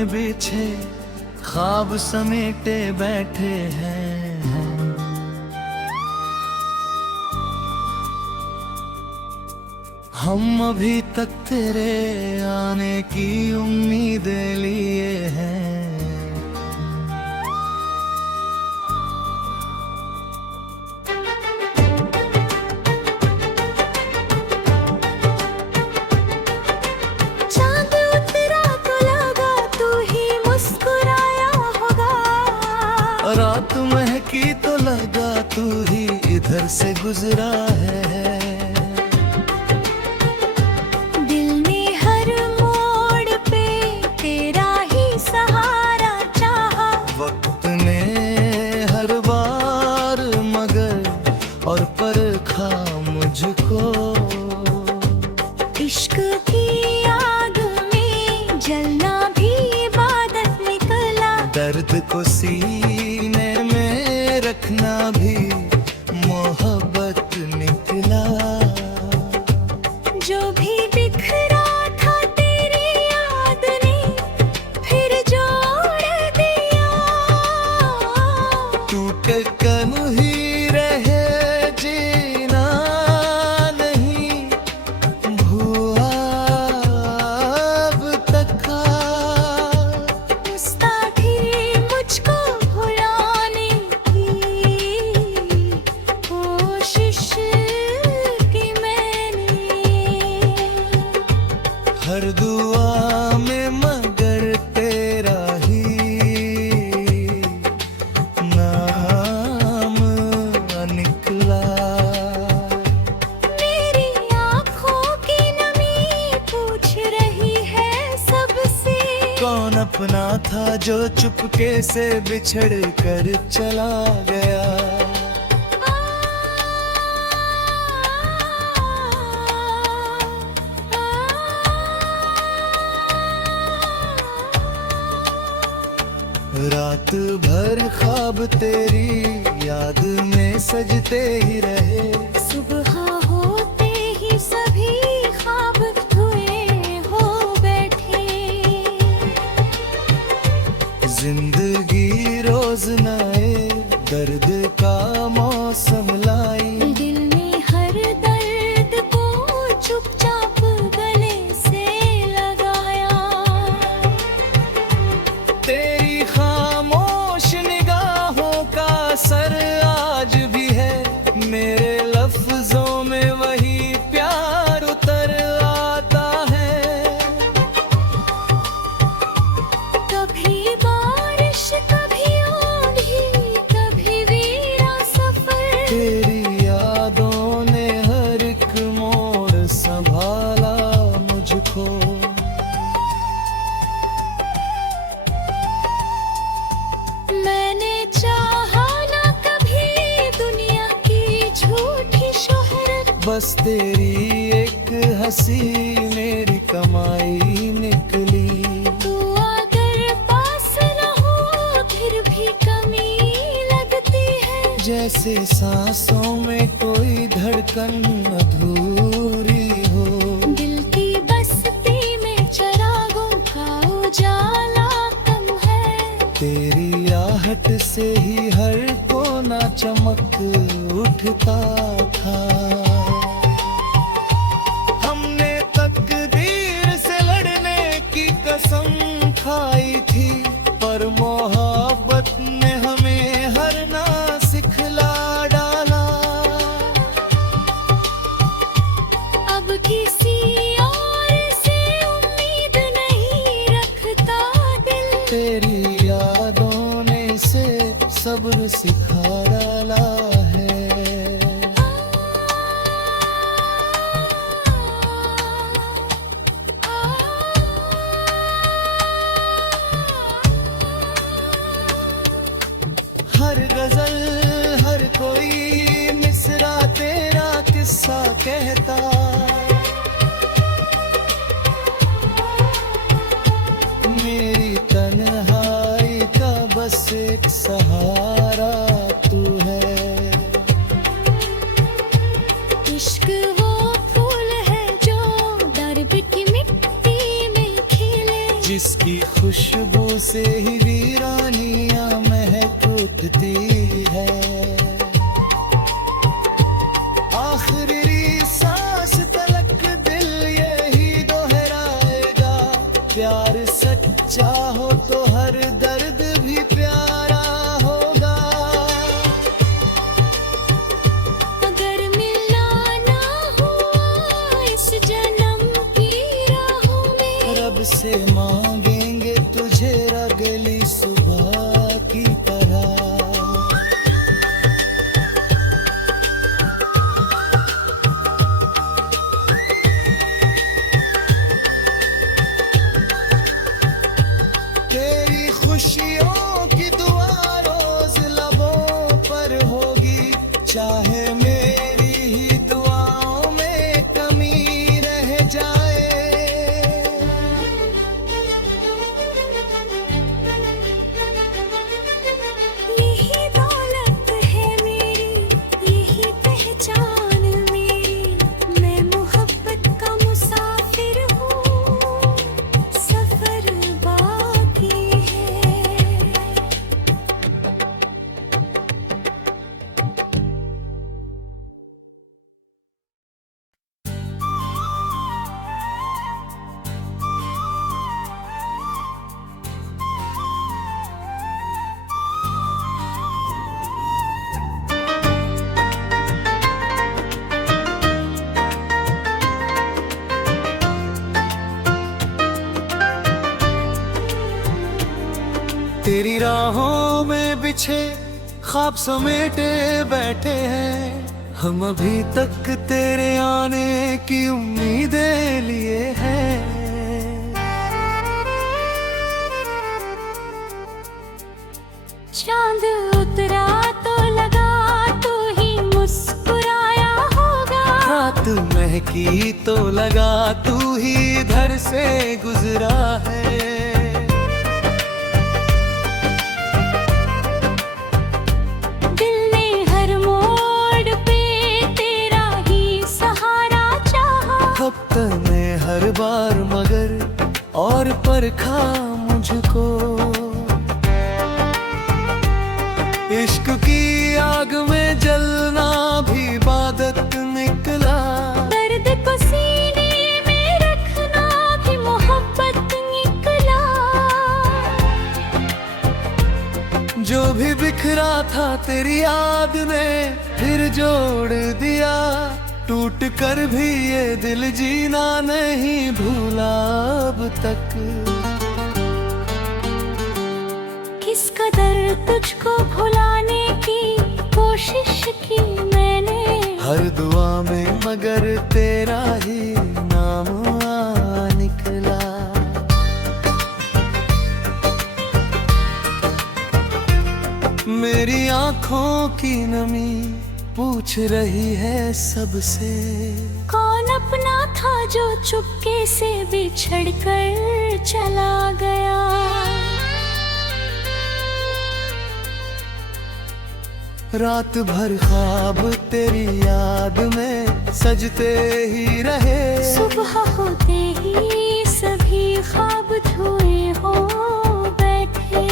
में बिछे ख्वाब समेटे बैठे हैं। हम अभी तक तेरे आने की उम्मीदें लिए हैं। चांद उतरा तो लगा तू ही मुस्कुराया होगा, रात महकी तो लगा तू ही इधर से गुजरा है। दिल ने हर मोड़ पे तेरा ही सहारा चाहा, वक्त ने हर बार मगर और परखा मुझको। इश्क की आग में जलना भी इबादत निकला, दर्द को सीने में रखना भी मोहब्बत निकला। जो भी बिखरा था तेरी याद ने फिर जोड़ दिया। टूटे कम ही रहे जीना नहीं हुआ अब तक का। गुस्ताखी मुझको भुलाने की कोशिश की मैंने, हर दुआ में मगर तेरा ही नाम निकला। मेरी आँखों की नमी पूछ रही है सबसे, कौन अपना था जो चुपके से बिछड़ कर चला गया। रात भर ख्वाब तेरी याद में सजते ही रहे। सुबह होते ही सभी ख्वाब धुए हो बैठे। जिंदगी रोज नए दर्द का मौसम लाई। दिल में हर दर्द को चुपचाप गले से लगाया। तेरी खामोश निगाहों का असर आज भी है, मेरे लफ्जों में वही प्यार उतर आता है। कभी बारिश कभी आंधी कभी वीरा सफर, तेरी यादों ने हर एक मोड़ संभाला मुझको। मैंने चाहा ना कभी दुनिया की झूठी शोहरत, बस तेरी एक हंसी मेरी कमाई निकली। तू अगर पास न हो फिर भी कमी लगती है। जैसे सांसों में कोई धड़कन अधूरी हो। दिल की बस्ती में चिरागों का उजाला कम है। तेरी आहट से ही हर कोना चमक उठता था। हमने तकदीर से लड़ने की कसम खाई थी, पर मोहब्बत ने हमें हारना सिखला डाला। अब किसी और से उम्मीद नहीं रखता दिल, तेरी यादों ने इसे सब्र सिखा डाला है। हर गजल हर कोई मिसरा तेरा किस्सा कहता। मेरी तन्हाई का बस एक सहारा तू है। इश्क वो फूल है जो दर्द की मिट्टी में खिले, जिसकी खुशबू से ही वीरानियां महक उठती है। आखिरी सांस तलक दिल यही दोहराएगा, प्यार सच्चा हो तो हर दर्द भी प्यारा होगा। अगर मिलना ना हुआ इस जन्म की राहों में, रब से मांगेंगे तुझे अगली सुबह की तरह। तेरी खुशियों की दुआ रोज लबों पर होगी, चाहे मेरी ही दुआओं में कमी रह जाए। यही दौलत है मेरी, यही पहचान मेरी, मैं मोहब्बत का मुसाफिर हूँ, सफर बाकी है। तेरी राहों में बिछे ख्वाब समेटे बैठे हैं, हम अभी तक तेरे आने की उम्मीदें लिए हैं। चांद उतरा तो लगा तू ही मुस्कुराया होगा, रात महकी तो लगा तू ही इधर से गुजरा है। दिल ने हर मोड़ पे तेरा ही सहारा चाहा, खपत ने हर बार मगर और परखा मुझको। इश्क की आग में जलना भी इबादत निकला, दर्द को सीने में रखना भी मोहब्बत निकला। जो भी बिखरा था तेरी याद ने फिर जोड़ दिया, टूट कर भी ये दिल जीना नहीं भूला अब तक। किस कदर तुझको भुलाने की कोशिश की मैंने, हर दुआ में मगर तेरा ही नाम आ निकला। मेरी आँखों की नमी पूछ रही है सबसे, कौन अपना था जो चुपके से बिछड़ कर चला गया। रात भर ख्वाब तेरी याद में सजते ही रहे, सुबह होते ही सभी ख्वाब धुए हो बैठे।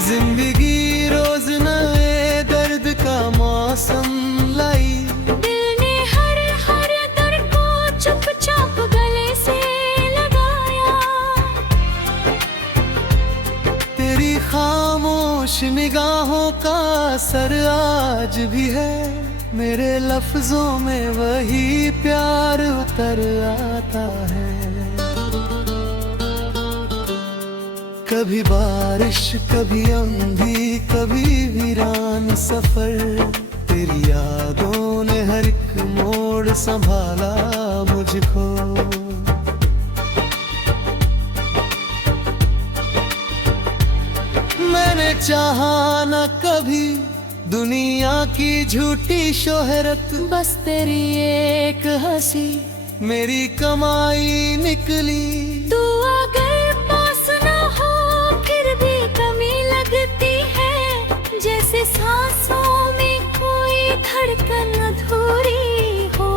जिंदगी रोज नए दर्द का मौसम लाई, दिल ने हर हर दर्द को चुपचाप गले से लगाया। तेरी खामोश निगाहों का असर आज भी है, मेरे लफ्जों में वही प्यार उतर आता है। कभी बारिश कभी आंधी कभी वीरान सफर, तेरी यादों ने हर एक मोड़ संभाला मुझको। मैंने चाहा न कभी दुनिया की झूठी शोहरत, बस तेरी एक हंसी मेरी कमाई निकली। तू अगर पास न हो फिर भी कमी लगती है, जैसे सांसों में कोई धड़कन अधूरी हो।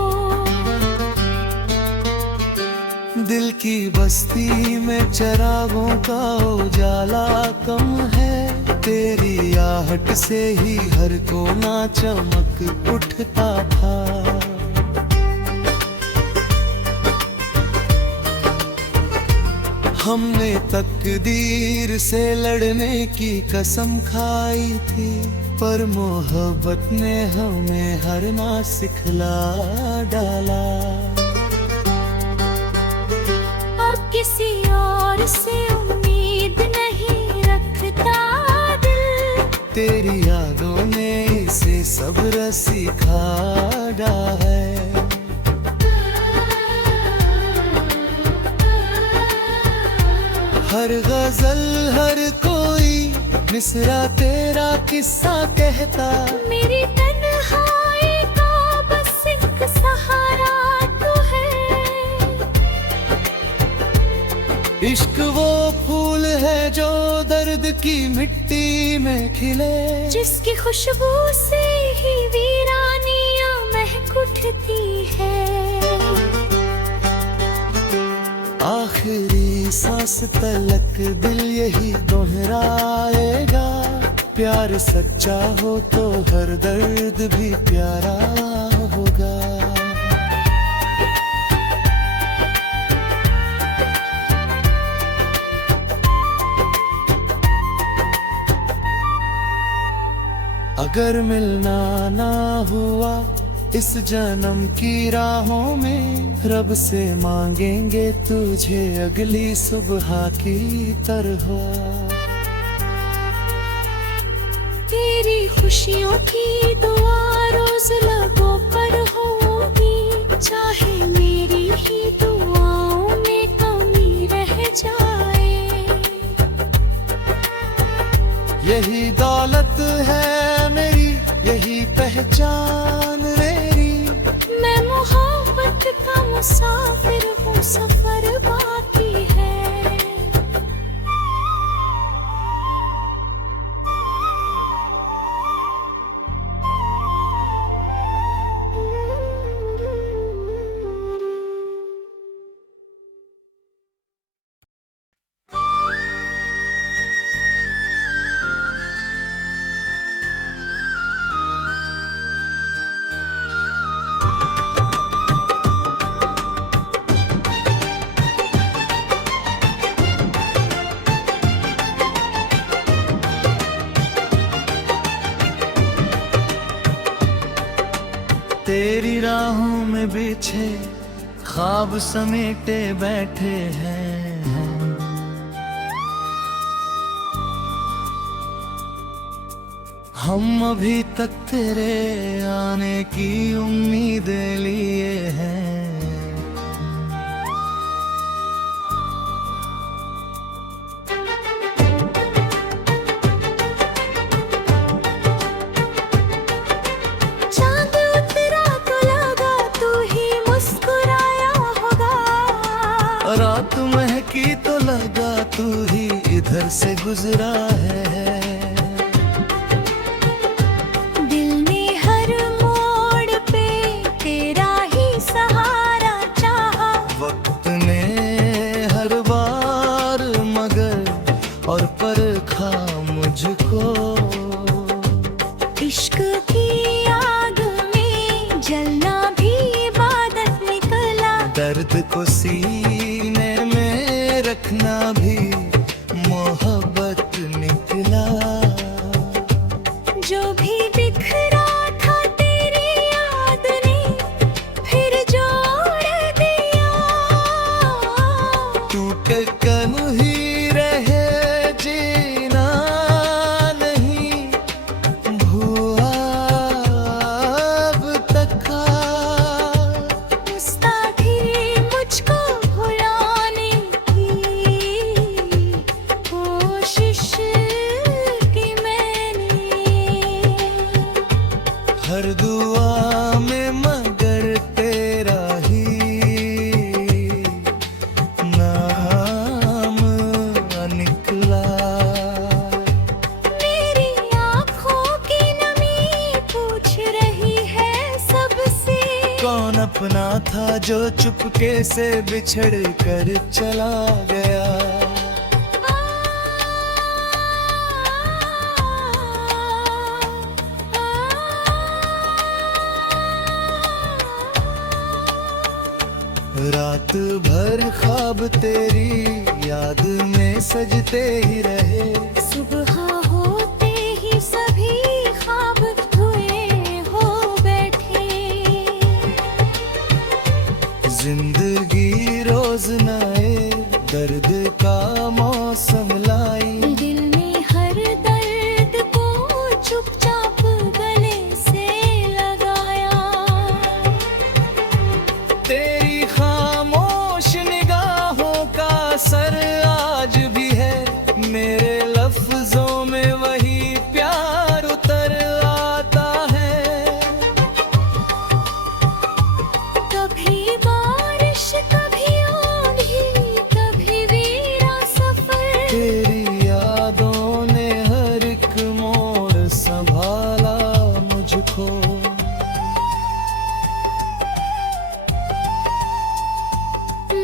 मस्ती में चरागों का उजाला कम है, तेरी आहट से ही हर कोना चमक उठता था। हमने तकदीर से लड़ने की कसम खाई थी, पर मोहब्बत ने हमें हारना सिखला डाला। अब किसी और से उम्मीद नहीं रखता दिल, तेरी यादों ने इसे सब्र सिखा है। हर गजल हर कोई मिसरा तेरा किस्सा कहता, मेरी तन्हाई का बस एक सहारा तू है। इश्क वो फूल है जो दर्द की मिट्टी में खिले, जिसकी खुशबू से ही वीरानियां महक उठती है। आखिरी सांस तलक दिल यही दोहराएगा, प्यार सच्चा हो तो हर दर्द भी प्यारा होगा। अगर मिलना ना हुआ इस जन्म की राहों में, रब से मांगेंगे तुझे अगली सुबह की तरह। तेरी खुशियों की दुआ रोज लबों पर होगी, चाहे मेरी ही दुआओं में कमी रह जाए। यही दौलत है मेरी, यही पहचान मेरी, मैं मोहब्बत का मुसाफिर हूँ, सफर बाकी है। तेरी राहों में बिछे ख्वाब समेटे बैठे हैं, हम अभी तक तेरे आने की उम्मीद लिए हैं। चांद उतरा तो लगा तू ही मुस्कुराया होगा, रात महकी तो लगा तू ही इधर से गुजरा है। दिल ने हर मोड़ पे तेरा ही सहारा चाहा, वक्त ने हर बार मगर और परखा मुझको, इश्क की आग में जलना भी इबादत निकला, दर्द को सीने में रखना भी मोहब्बत निकला। जो भी बिखरा था तेरी याद ने फिर जोड़ दिया, टूट कर ही रहे जीना नहीं हुआ अब तक का, गुस्ताखी मुझको भुलाने की कोशिश की मैंने, हर दुआ में मगर तेरा ही नाम निकला। मेरी आँखों की नमी पूछ रही है सबसे, कौन सपना था जो चुपके से बिछड़ कर चला गया। रात भर ख्वाब तेरी याद में सजते ही रहे। सुबह होते ही सभी ख्वाब धुए हो बैठे। जिंदगी रोज नए दर्द का मौसम लाई। दिल में हर दर्द को चुपचाप गले से लगाया। तेरी खामोश निगाहों का असर आज भी है। मेरे लफ्जों में वही प्यार उतर आता है। कभी बारिश कभी आंधी कभी वीरा सफर। तेरी यादों ने हर एक मोड़ संभाला मुझको।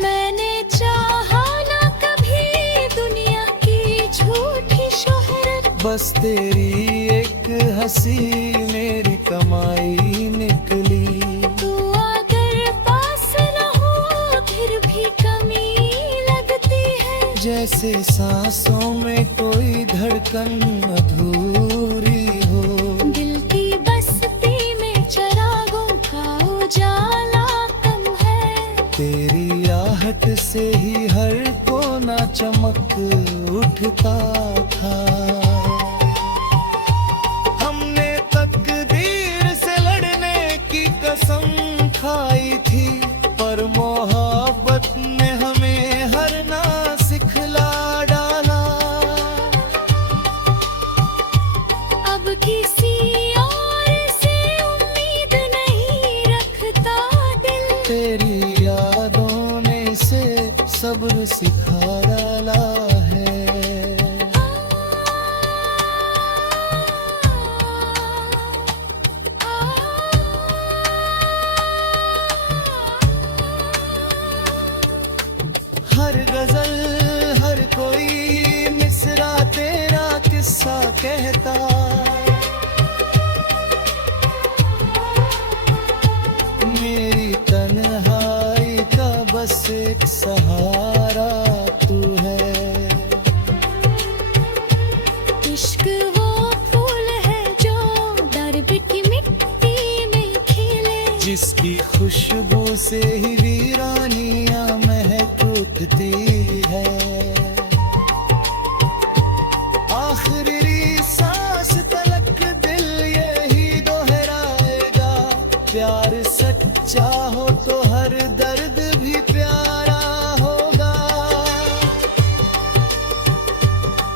मैंने चाहा ना कभी दुनिया की झूठी शोहरत। बस तेरी एक हंसी मेरी कमाई निकली। तू अगर पास न हो फिर भी कमी लगती है। जैसे सांसों में कोई धड़कन अधूरी हो। दिल की बस्ती में चिरागों का उजाला कम है। तेरी आहट से ही हर कोना चमक उठता था। हमने तकदीर से लड़ने की कसम खाई थी, पर मोहब्बत ने हमें हारना सिखला डाला। अब किसी और से उम्मीद नहीं रखता दिल। तेरी यादों ने इसे सब्र सिखा डाला है। हर गजल हर कोई मिसरा तेरा किस्सा कहता। मेरी तन्हाई का बस एक सहारा तू है। इश्क वो फूल है जो दर्द की मिट्टी में खिले। जिसकी खुशबू से ही वीरानियां महक उठती है। आखिरी सांस तलक दिल यही दोहराएगा। प्यार सच्चा हो तो हर दर्द भी प्यारा होगा।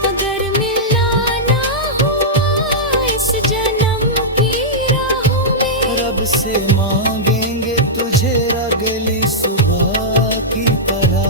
अगर मिलना ना हुआ इस जन्म की राहों में। रब से मांगेंगे तुझे अगली सुबह की तरह।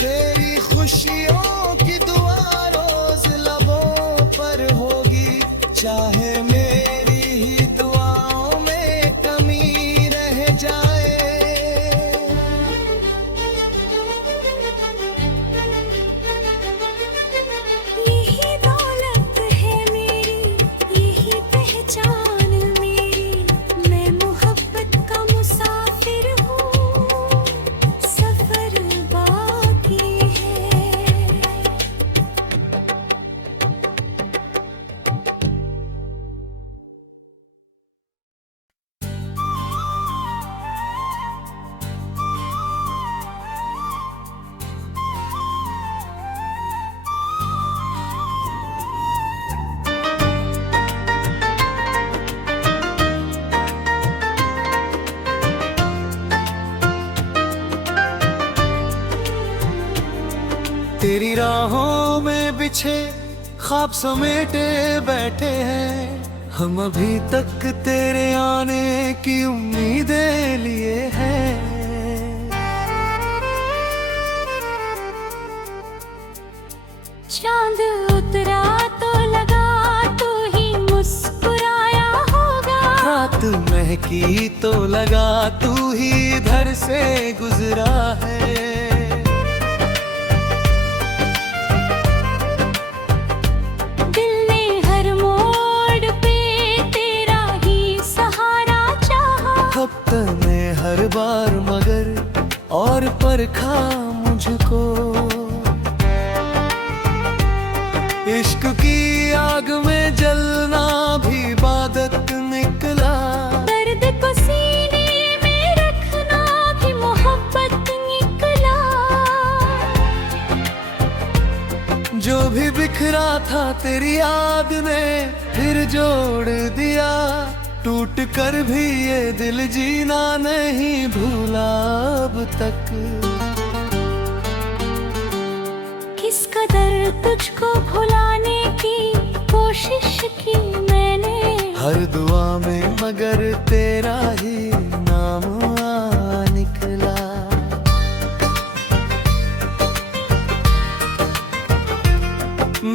तेरी खुशियों की दुआ रोज लबों पर होगी। चाहे मेरी ही दुआओं में कमी रह जाए। यही दौलत है मेरी यही पहचान मेरी। मैं मोहब्बत का मुसाफिर हूँ सफर बाकी है। तेरी राहों में बिछे ख्वाब समेटे बैठे हैं। हम अभी तक तेरे आने की उम्मीदें लिए हैं। उतरा तो लगा तू ही मुस्कुराया होगा। रात महकी तो लगा तू ही इधर से गुजरा है। दिल ने हर मोड़ पे तेरा ही सहारा चाहा। वक्त ने हर बार मगर और परखा मुझको। इश्क की आग में जलना भी इबादत निकला। दर्द को सीने में रखना भी मोहब्बत निकला। जो भी बिखरा था तेरी याद ने फिर जोड़ दिया। टूट कर भी ये दिल जीना नहीं भूला अब तक। किस कदर तुझको भुलाने की कोशिश की मैंने। हर दुआ में मगर तेरा ही नाम आ निकला।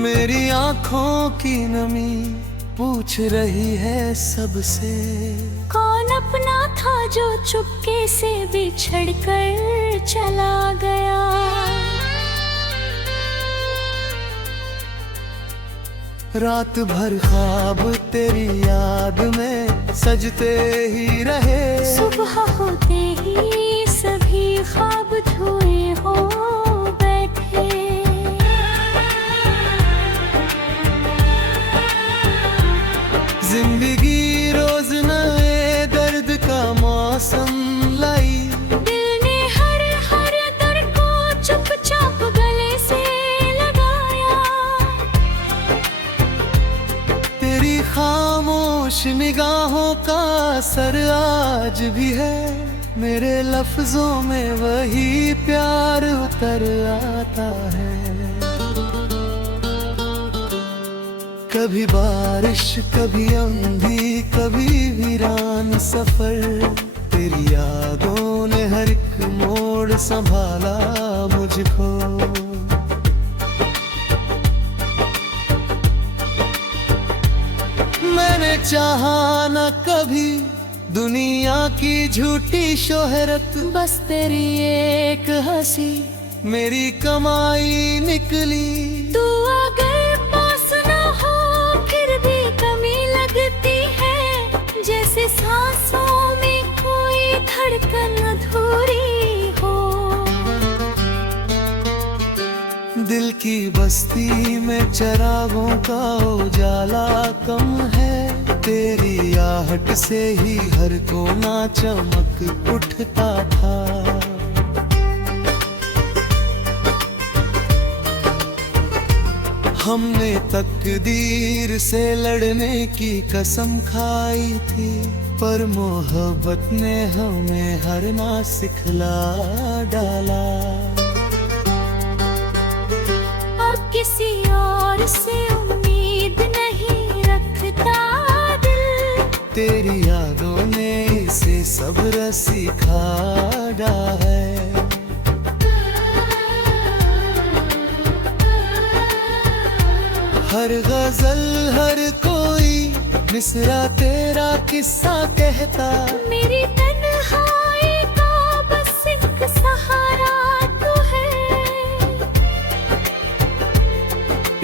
मेरी आँखों की नमी पूछ रही है सबसे। कौन अपना था जो चुपके से बिछड़ कर चला गया। रात भर ख्वाब तेरी याद में सजते ही रहे। सुबह होते ही सभी ख्वाब धुएं हो बैठे। जिंदगी रोज नए दर्द का मौसम लाई। दिल ने हर हर दर्द को चुपचाप गले से लगाया। तेरी खामोश निगाहों का असर आज भी है। मेरे लफ्जों में वही प्यार उतर आता है। कभी बारिश कभी आंधी कभी वीरान सफर। तेरी यादों ने हर एक मोड़ संभाला मुझको। मैंने चाहा न कभी दुनिया की झूठी शोहरत। बस तेरी एक हंसी मेरी कमाई निकली। तू अगर पास न हो फिर भी कमी लगती है। जैसे सांसों में कोई धड़कन अधूरी हो। दिल की बस्ती में चिरागों का उजाला कम है। तेरी आहट से ही हर कोना चमक उठता था। हमने तकदीर से लड़ने की कसम खाई थी। पर मोहब्बत ने हमें हारना सिखला डाला। अब किसी और से उम्मीद नहीं रखता दिल। तेरी यादों ने इसे सब्र सिखा है। हर गजल हर कोई मिसरा तेरा किस्सा कहता। मेरी तन्हाई का बस एक सहारा तू है।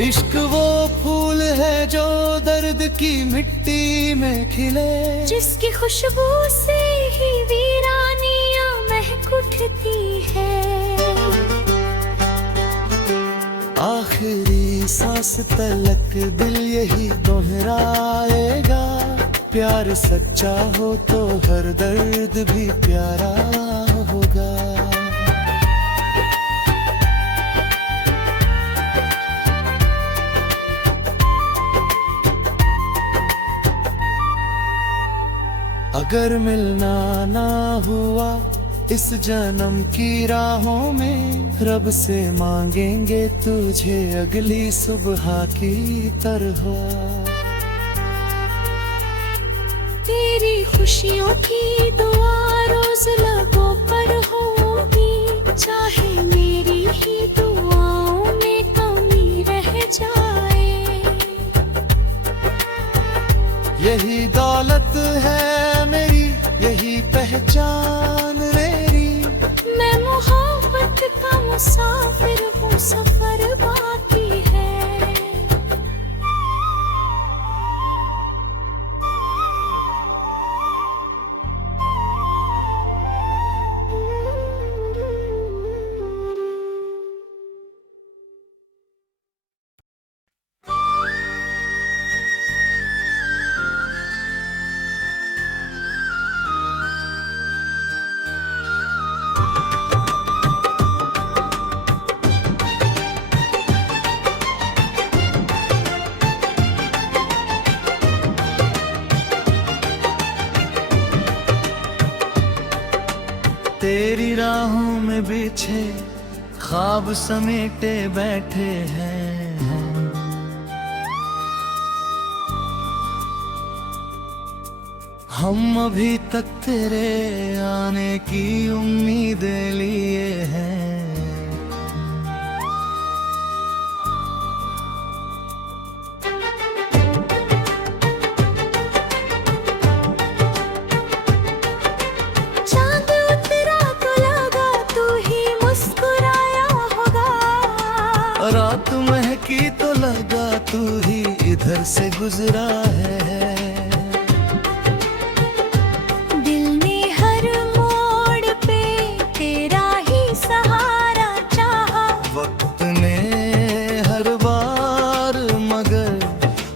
इश्क वो फूल है जो दर्द की मिट्टी में खिले। जिसकी खुशबू से ही वीरानियां महक उठती है। आखिरी सांस तलक दिल यही दोहराएगा। प्यार सच्चा हो तो हर दर्द भी प्यारा होगा। अगर मिलना ना हुआ इस जन्म की राहों में। रब से मांगेंगे तुझे अगली सुबह की तरह। तेरी खुशियों की दुआ रोज लबों पर होगी। चाहे मेरी ही दुआओं में कमी रह जाए। दौलत है मेरी, यही पहचान मेरी। मैं मोहब्बत का मुसाफिर हूँ, सफर बाकी है। तेरी राहों में बिछे ख्वाब समेटे बैठे हैं। हम अभी तक तेरे आने की उम्मीदें लिए हैं। चांद उतरा तो लगा तू ही मुस्कुराया होगा, रात महकी तो लगा तू ही इधर से गुजरा है। दिल ने हर मोड़ पे तेरा ही सहारा चाहा, वक्त ने हर बार मगर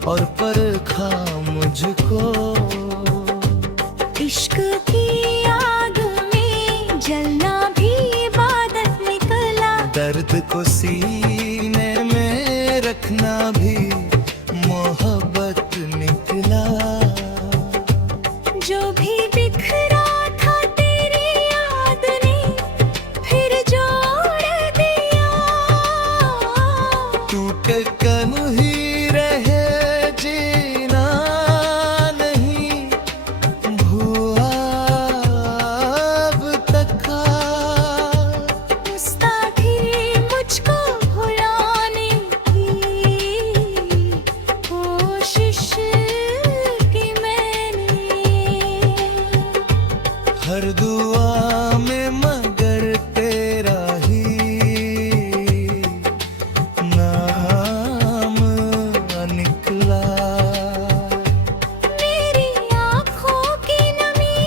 और परखा मुझको। इश्क की आग में जलना भी इबादत निकला, दर्द को सीने में रखना भी मोहब्बत निकला। जो भी बिखरा था तेरी याद ने फिर जोड़ दिया। टूट कर ही रहे जीना नहीं हुआ अब तक का। मुस्ताखिर मुझको भुलाने की कोशिश की मैंने, हर दुआ में मगर तेरा ही नाम निकला। मेरी आँखों की नमी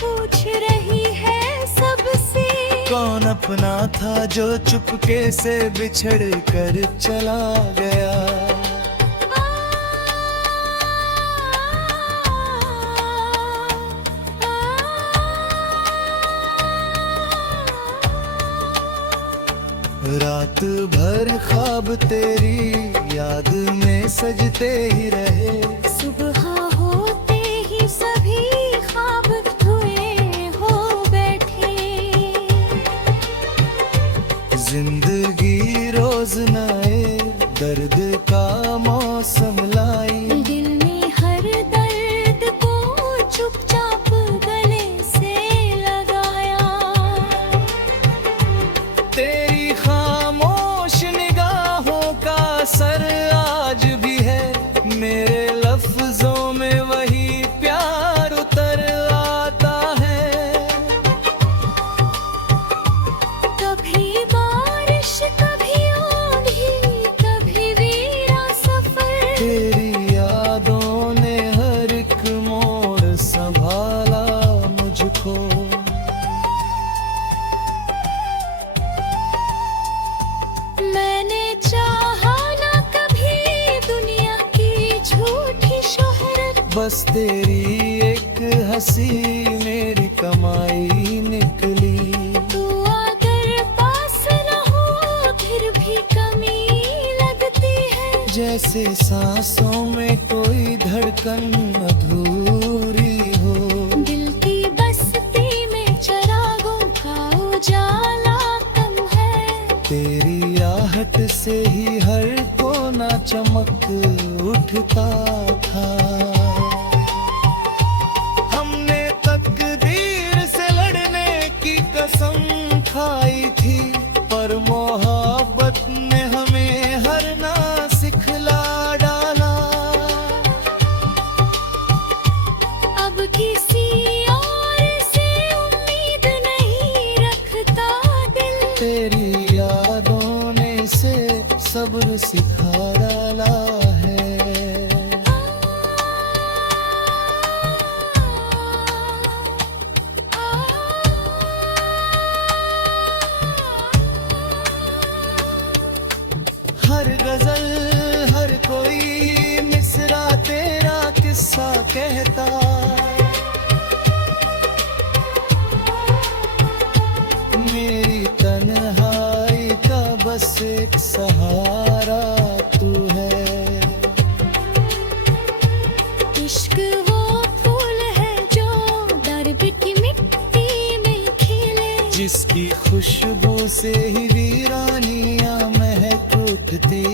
पूछ रही है सबसे, कौन अपना था जो चुपके से बिछड़ कर चला गया। रात भर ख्वाब तेरी याद में सजते ही रहे। सुबह होते ही सभी ख्वाब धुए हो बैठे। जिंदगी रोज नए दर्द का मौसम लाई। दिल ने हर दर्द को चुपचाप गले से लगाया। तेरी खामोश निगाहों का असर आज भी है, मेरे लफ्जों में वही प्यार उतर आता है। कभी बारिश कभी आंधी कभी वीरा सफर, तेरी यादों ने हर एक मोड़ संभाला मुझको। मैंने चाहा ना कभी दुनिया की झूठी शोहरत, बस तेरी एक हंसी मेरी कमाई निकली। तू अगर पास न हो फिर भी कमी लगती है। जैसे सांसों में कोई धड़कन अधूरी हो। दिल की बस्ती में चिरागों का उजाला कम है। तेरी आहट से ही हर कोना चमक उठता था। हमने तकदीर से लड़ने की कसम खाई थी, पर मोहब्बत ने हमें हारना सिखला डाला। सब्र सिखा डाला है। हर गजल हर कोई मिसरा तेरा किस्सा कहता, मेरी तन्हाई का बस एक सहारा तू है। इश्क वो फूल है जो दर्द की मिट्टी में खिले, जिसकी खुशबू से ही वीरानियां महक उठती